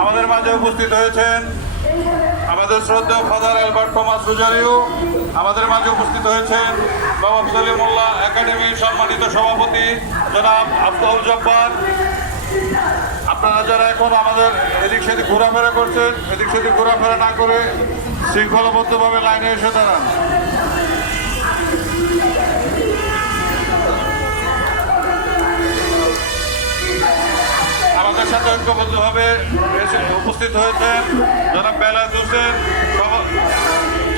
আমাদের মাঝে উপস্থিত হয়েছেন আমাদের শ্রদ্ধেয় ফাদার অ্যালবার্ট টমাস রোজারিও। আমাদের মাঝে উপস্থিত হয়েছেন বাবা সলিমুল্লাহ একাডেমির সম্মানিত সভাপতি জনাব আব্দুল জব্বার। আপনারা যারা এখন আমাদের এদিক সেদিক ঘোরাফেরা করছেন, এদিক সেদিক ঘোরাফেরা না করে শৃঙ্খলাবদ্ধভাবে লাইনে এসে দাঁড়ান। আমাদের সাথে ঐক্যবদ্ধভাবে উপস্থিত হয়েছেন জনাব বেলায়েত হোসেন,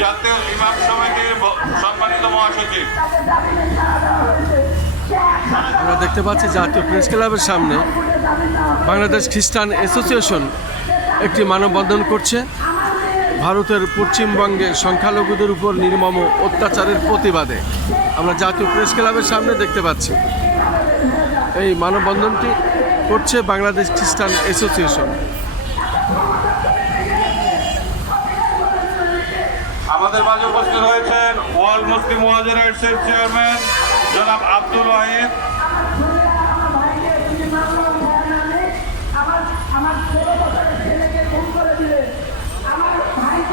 জাতীয় ইমাম সমিতির সম্মানিত মহাসচিব। আমরা দেখতে পাচ্ছি জাতীয় প্রেস ক্লাবের সামনে বাংলাদেশ খ্রিস্টান অ্যাসোসিয়েশন একটি মানববন্ধন করছে ভারতের পশ্চিমবঙ্গে সংখ্যালঘুদের উপর নির্মম অত্যাচারের প্রতিবাদে। আমরা জাতীয় প্রেস ক্লাবের সামনে দেখতে পাচ্ছি এই মানববন্ধনটি করছে বাংলাদেশ খ্রিস্টান অ্যাসোসিয়েশন। আমাদের মাঝে উপস্থিত হয়েছেন ওয়ার্ল্ড মুসলিম ওয়াজের চেয়ারম্যান জনাব আব্দুল ওয়াহিদ।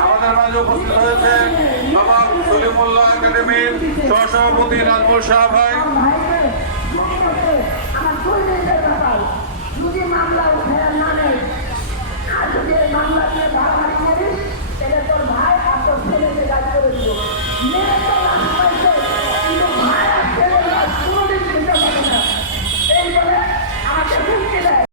আমাদের মাঝে উপস্থিত হয়েছেন বাবা সলিমুল্লাহ একাডেমির সহসভাপতি নাজমুল শাহ ভাই।